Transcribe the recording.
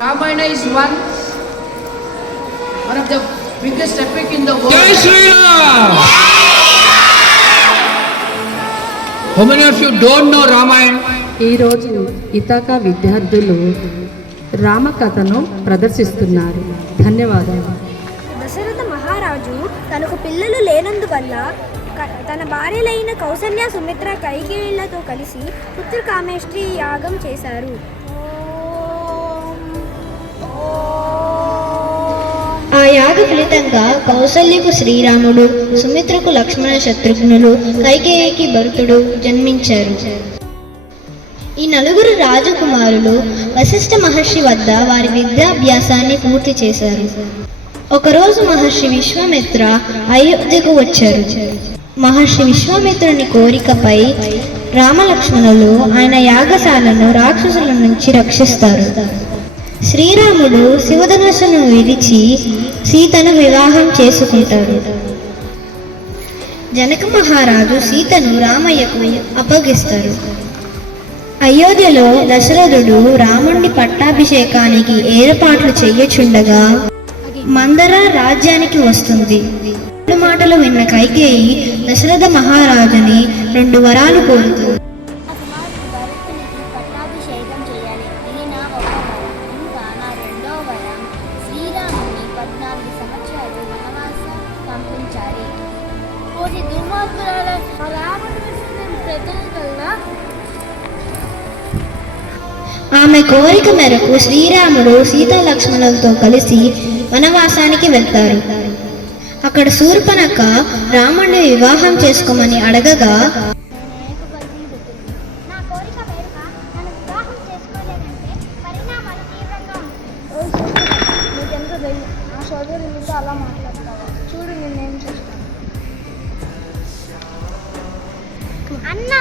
Ramayana is one of the biggest epic in the world. Jai Shri Ram! How many of you don't know Ramayana? ఈరోజు ఇతాకా విద్యార్థులు రామకథను ప్రదర్శిస్తున్నారు. ధన్యవాదాలు. దశరథ మహారాజు తనకు పిల్లలు లేనందువల్ల తన భార్యలైన కౌసల్య, సుమిత్ర, కైకేయులతో కలిసి పుత్రకామేష్టి యాగం చేశారు. ఆ యాగ ఫలితంగా కౌసల్యకు శ్రీరాముడు, సుమిత్రకు లక్ష్మణ శత్రుఘ్నులు, కైకేయికి భరతుడు జన్మించారు. ఈ నలుగురు రాజకుమారులు వశిష్ఠ మహర్షి వద్ద వారి విద్యాభ్యాసాన్ని పూర్తి చేశారు. ఒకరోజు మహర్షి విశ్వామిత్ర అయోధ్యకు వచ్చారు. మహర్షి విశ్వామిత్రుని కోరికపై రామలక్ష్మణులు ఆయన యాగశాలను రాక్షసుల నుంచి రక్షిస్తారు. శ్రీరాముడు శివధనుస్సును విరిచి సీతను వివాహం చేసుకుంటాడు. జనక మహారాజు సీతను రామయ్యకు అప్పగిస్తారు. అయోధ్యలో దశరథుడు రాముణ్ణి పట్టాభిషేకానికి ఏర్పాట్లు చెయ్యచుండగా మందర రాజ్యానికి వస్తుంది. మాటలు విన్న కైకేయి దశరథ మహారాజుని 2 వరాలు కోరుతుంది. పట్టాభిషేకం చేయాలి, ఇది నా ఒక వరం. ఇంకా నా 2వ వరం, శ్రీరాముని 14 సంవత్సరాలు వనవాసం పంపించాలి. కోటి దుర్మార్గుల ప్రతినిధుల ఆమె కోరిక మేరకు శ్రీరాముడు సీతా లక్ష్మణులతో కలిసి వనవాసానికి వెళ్తారు. అక్కడ శూర్పణఖ రాముడిని వివాహం చేసుకోమని అడగగా నా కోరిక మేరకు నన్ను వివాహం చేసుకోలేదంటే పరిణామాలు తీవ్రంగా ఉంటాయి. నీకెంత ధైర్యం, నా సోదరునితో అలా మాట్లాడతావా? చూడు నిన్నేం చేస్తాను. అన్న